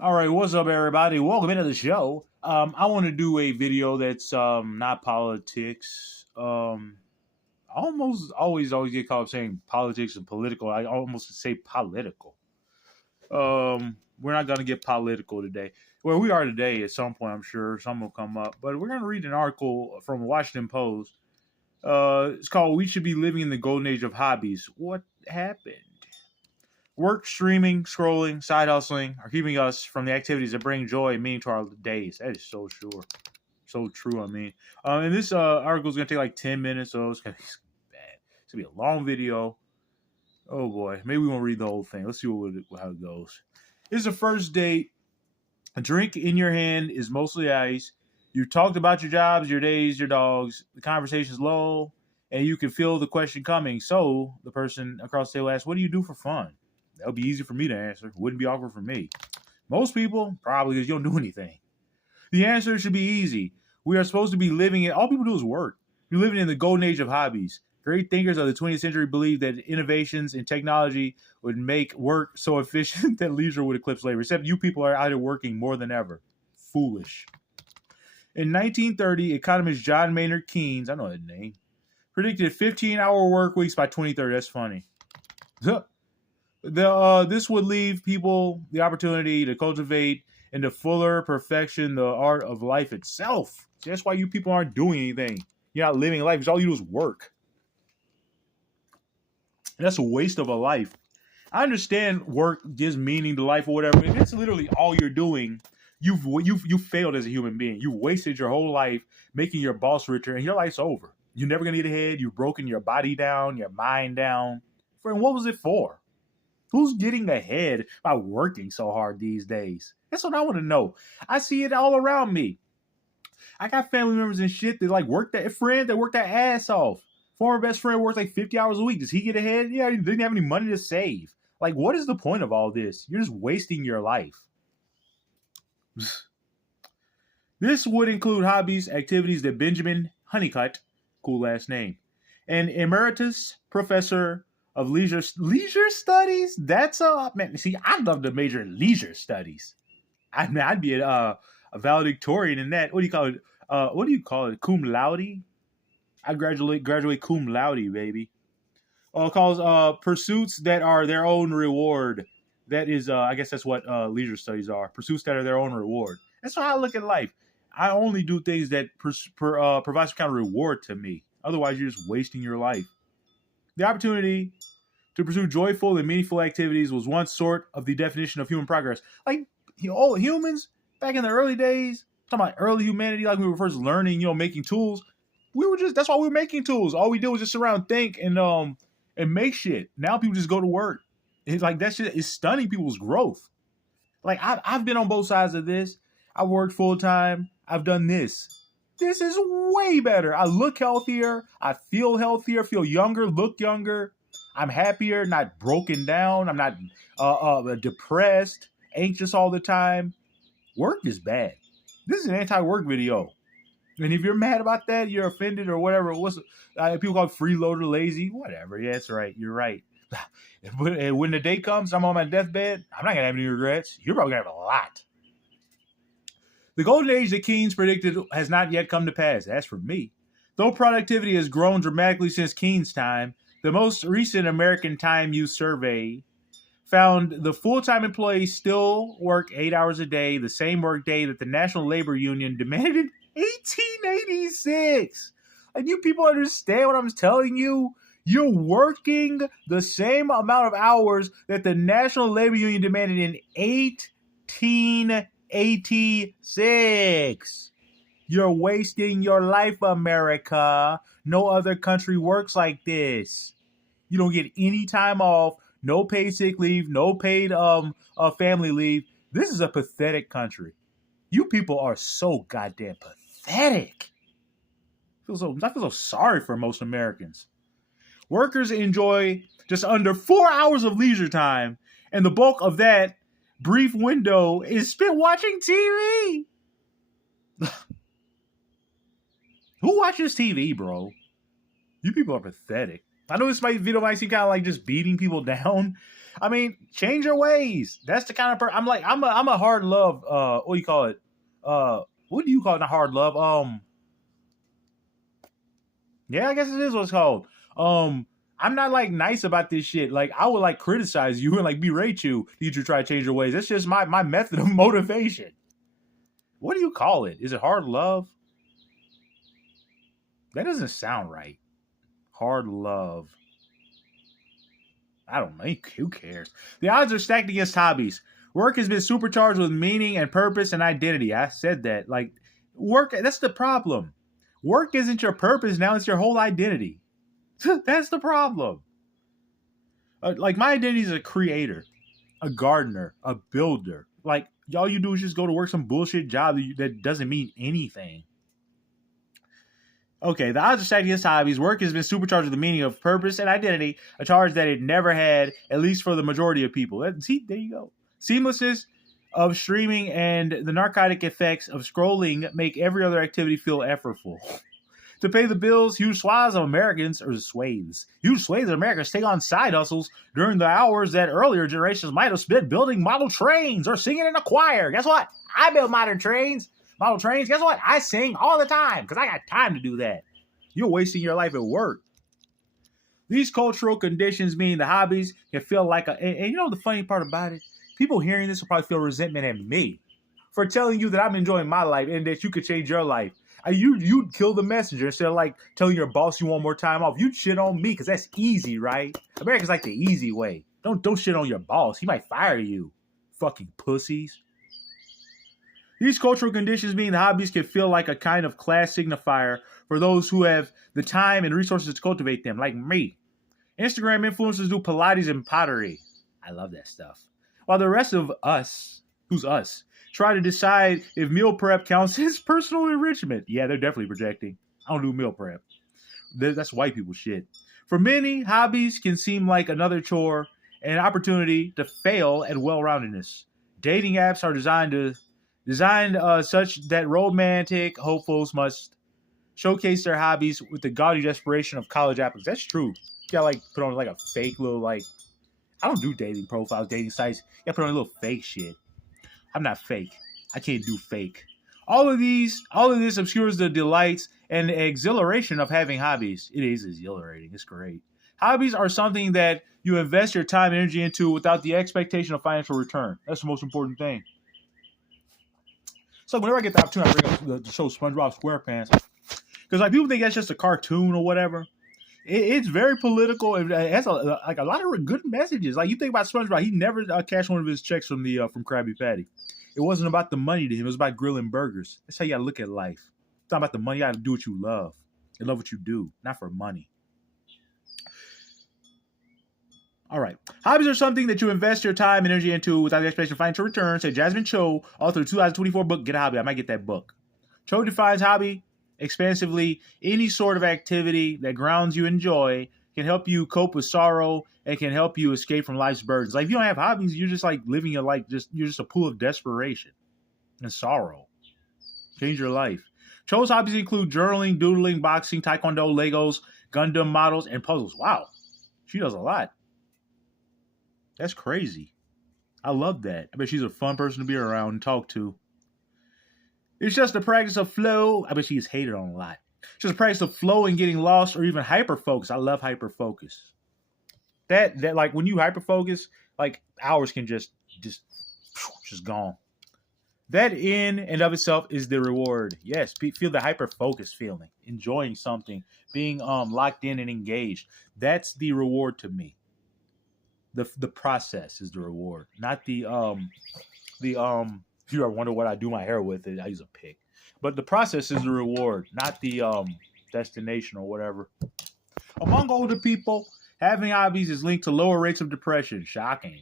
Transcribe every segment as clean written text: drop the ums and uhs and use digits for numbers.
All right, what's up, everybody? Welcome into the show. I want to do a video that's not politics. I always get caught up saying politics and political. I almost say political. We're not gonna get political today. Well, we are today at some point. I'm sure some will come up, but we're gonna read an article from Washington Post. It's called "We Should Be Living in the Golden Age of Hobbies." What happened? Work, streaming, scrolling, side hustling are keeping us from the activities that bring joy and meaning to our days. That is so sure. So true, I mean. And this article is going to take like 10 minutes, so it's going to be bad. It's going to be a long video. Oh, boy. Maybe we won't read the whole thing. Let's see how it goes. This is a first date. A drink in your hand is mostly ice. You talked about your jobs, your days, your dogs. The conversation's low, and you can feel the question coming. So the person across the table asks, what do you do for fun? That would be easy for me to answer. Wouldn't be awkward for me. Most people, probably because you don't do anything. The answer should be easy. We are supposed to be living in, all people do is work. You're living in the golden age of hobbies. Great thinkers of the 20th century believed that innovations in technology would make work so efficient that leisure would eclipse labor. Except you people are either working more than ever. Foolish. In 1930, economist John Maynard Keynes, I know that name, predicted 15-hour work weeks by 2030. That's funny. This would leave people the opportunity to cultivate into fuller perfection the art of life itself. See, that's why you people aren't doing anything. You're not living life because all you do is work. And that's a waste of a life. I understand work gives meaning to life or whatever. If it's literally all you're doing, you've failed as a human being. You've wasted your whole life making your boss richer, and your life's over. You're never gonna get ahead. You've broken your body down, your mind down. Friend, what was it for? Who's getting ahead by working so hard these days? That's what I want to know. I see it all around me. I got family members and shit that work their ass off. Former best friend works like 50 hours a week. Does he get ahead? Yeah, he didn't have any money to save. Like, what is the point of all this? You're just wasting your life. This would include hobbies, activities that Benjamin Honeycutt, cool last name, an emeritus professor of leisure studies. That's man. See, I'd love to major in leisure studies. I'd be a valedictorian in that. What do you call it? Cum laude. I'd graduate cum laude, baby. Calls pursuits that are their own reward. That is, I guess that's what leisure studies are. Pursuits that are their own reward. That's how I look at life. I only do things that provide some kind of reward to me. Otherwise, you're just wasting your life. The opportunity to pursue joyful and meaningful activities was once sort of the definition of human progress. Like, all humans back in the early days, talking about early humanity, like we were first learning, making tools. That's why we were making tools. All we did was just sit around, think, and make shit. Now people just go to work. It's like that shit is stunning people's growth. Like, I've been on both sides of this. I've worked full time. I've done this. This is way better. I look healthier. I feel healthier, feel younger, look younger. I'm happier, not broken down. I'm not depressed, anxious all the time. Work is bad. This is an anti-work video. And if you're mad about that, you're offended or whatever. People call it freeloader, lazy, whatever. Yeah, that's right. You're right. But when the day comes, I'm on my deathbed, I'm not going to have any regrets. You're probably going to have a lot. The golden age that Keynes predicted has not yet come to pass. That's for me. Though productivity has grown dramatically since Keynes' time, the most recent American Time Use Survey found the full-time employees still work 8 hours a day, the same work day that the National Labor Union demanded in 1886. And you people understand what I'm telling you? You're working the same amount of hours that the National Labor Union demanded in 1886. You're wasting your life, America. No other country works like this. You don't get any time off, no paid sick leave, no paid family leave. This is a pathetic country. You people are so goddamn pathetic. I feel so sorry for most Americans. Workers enjoy just under 4 hours of leisure time, and the bulk of that brief window is spent watching TV. Who watches TV, bro? You people are pathetic. I know this video might seem kind of like just beating people down, I mean, change your ways. That's the kind of person I'm like. I'm a hard love. What do you call it? What do you call it? A hard love. Yeah, I guess it is what it's called. I'm not like nice about this shit. Like I would like criticize you and like berate you. You to try to change your ways. That's just my method of motivation. What do you call it? Is it hard love? That doesn't sound right. Hard love. I don't know. Who cares? The odds are stacked against hobbies. Work has been supercharged with meaning and purpose and identity. I said that. Like, work, that's the problem. Work isn't your purpose now, it's your whole identity. That's the problem. Like, my identity is a creator, a gardener, a builder. Like, all you do is just go to work some bullshit job that doesn't mean anything. Okay, the odds are stacked against hobbies. Work has been supercharged with the meaning of purpose and identity, a charge that it never had, at least for the majority of people. See, there you go. Seamlessness of streaming and the narcotic effects of scrolling make every other activity feel effortful. To pay the bills, huge swathes of Americans take on side hustles during the hours that earlier generations might have spent building model trains or singing in a choir. Guess what? I build model trains. Guess what? I sing all the time because I got time to do that. You're wasting your life at work. These cultural conditions mean the hobbies can feel like and you know the funny part about it? People hearing this will probably feel resentment at me for telling you that I'm enjoying my life and that you could change your life. You'd kill the messenger instead of like telling your boss you want more time off. You'd shit on me because that's easy, right? America's like the easy way. Don't shit on your boss. He might fire you. Fucking pussies. These cultural conditions mean the hobbies can feel like a kind of class signifier for those who have the time and resources to cultivate them, like me. Instagram influencers do Pilates and pottery. I love that stuff. While the rest of us, who's us, try to decide if meal prep counts as personal enrichment. Yeah, they're definitely projecting. I don't do meal prep. That's white people shit. For many, hobbies can seem like another chore and an opportunity to fail at well-roundedness. Dating apps are designed such that romantic hopefuls must showcase their hobbies with the gaudy desperation of college applicants. That's true. You gotta like put on like a fake little like. I don't do dating profiles, dating sites. You gotta put on a little fake shit. I'm not fake. I can't do fake. All of this obscures the delights and the exhilaration of having hobbies. It is exhilarating. It's great. Hobbies are something that you invest your time and energy into without the expectation of financial return. That's the most important thing. So whenever I get the opportunity, I bring up the show SpongeBob SquarePants. Because like people think that's just a cartoon or whatever. It's very political. It has a lot of good messages. Like you think about SpongeBob, he never cashed one of his checks from Krabby Patty. It wasn't about the money to him. It was about grilling burgers. That's how you gotta look at life. It's not about the money. You gotta do what you love. And love what you do, not for money. All right. Hobbies are something that you invest your time and energy into without the expectation of financial return. Say Jasmine Cho, author of the 2024 book, Get a Hobby. I might get that book. Cho defines hobby expansively. Any sort of activity that grounds you in joy, can help you cope with sorrow, and can help you escape from life's burdens. Like if you don't have hobbies, you're just like living your life. You're just a pool of desperation and sorrow. Change your life. Cho's hobbies include journaling, doodling, boxing, taekwondo, Legos, Gundam models, and puzzles. Wow. She does a lot. That's crazy. I love that. I bet she's a fun person to be around and talk to. It's just a practice of flow. I bet she's hated on a lot. It's just a practice of flow and getting lost or even hyper-focus. I love hyper-focus. That like when you hyper-focus, like hours can just gone. That in and of itself is the reward. Yes, feel the hyper-focus feeling. Enjoying something. Being locked in and engaged. That's the reward to me. The process is the reward, not the if you ever wonder what I do my hair with, I use a pick. But the process is the reward, not the destination or whatever. Among older people, having hobbies is linked to lower rates of depression. Shocking.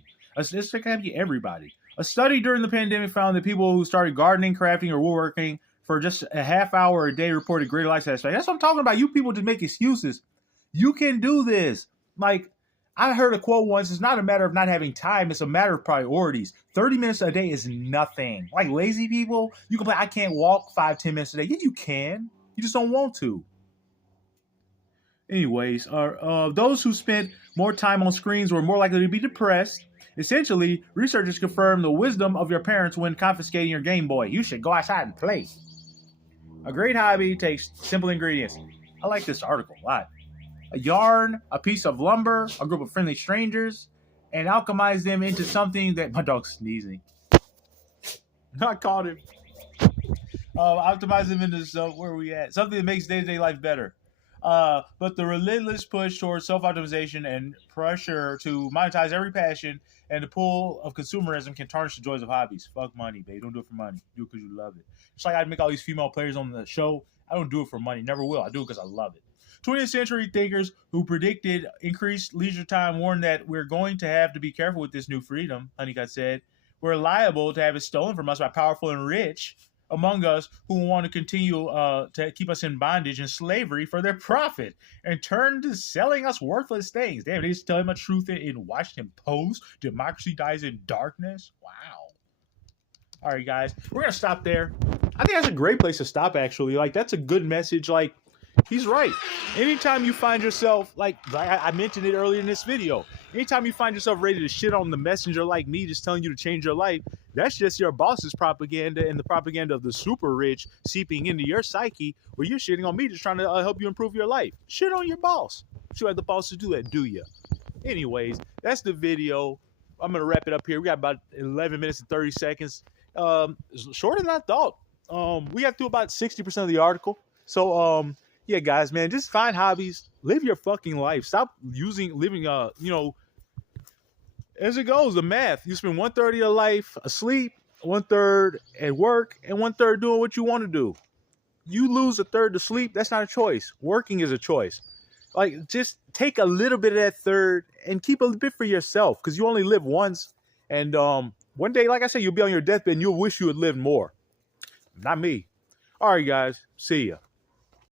This can be everybody. A study during the pandemic found that people who started gardening, crafting, or woodworking for just a half hour a day reported greater life satisfaction. That's what I'm talking about. You people just make excuses. You can do this. Like, I heard a quote once, it's not a matter of not having time, it's a matter of priorities. 30 minutes a day is nothing. Like lazy people, you can play, I can't walk 5-10 minutes a day. Yeah, you can. You just don't want to. Anyways, those who spent more time on screens were more likely to be depressed, Essentially, researchers confirm the wisdom of your parents when confiscating your Game Boy. You should go outside and play. A great hobby takes simple ingredients. I like this article a lot. A yarn, a piece of lumber, a group of friendly strangers, and alchemize them into something that my dog's sneezing. I caught him. Optimize them into where are we at? Something that makes day-to-day life better. But the relentless push towards self-optimization and pressure to monetize every passion and the pull of consumerism can tarnish the joys of hobbies. Fuck money, babe. Don't do it for money. Do it because you love it. Just like I make all these female players on the show, I don't do it for money. Never will. I do it because I love it. 20th century thinkers who predicted increased leisure time warned that we're going to have to be careful with this new freedom, Honeycutt said. We're liable to have it stolen from us by powerful and rich among us who want to continue to keep us in bondage and slavery for their profit and turn to selling us worthless things. Damn, they just tell him a truth in Washington Post. Democracy dies in darkness. Wow. All right, guys, we're going to stop there. I think that's a great place to stop, actually. Like, that's a good message. Like, he's right. Anytime you find yourself, like I mentioned it earlier in this video, anytime you find yourself ready to shit on the messenger like me just telling you to change your life, that's just your boss's propaganda and the propaganda of the super rich seeping into your psyche where you're shitting on me just trying to help you improve your life. Shit on your boss. You have the bosses do that, do you? Anyways, that's the video. I'm going to wrap it up here. We got about 11 minutes and 30 seconds. Shorter than I thought. We got through about 60% of the article. So, yeah, guys, man, just find hobbies. Live your fucking life. Stop living, as it goes, the math. You spend 1/3 of your life asleep, 1/3 at work, and 1/3 doing what you want to do. You lose 1/3 to sleep. That's not a choice. Working is a choice. Like, just take a little bit of that third and keep a bit for yourself because you only live once. And one day, like I said, you'll be on your deathbed and you'll wish you had lived more. Not me. All right, guys. See ya.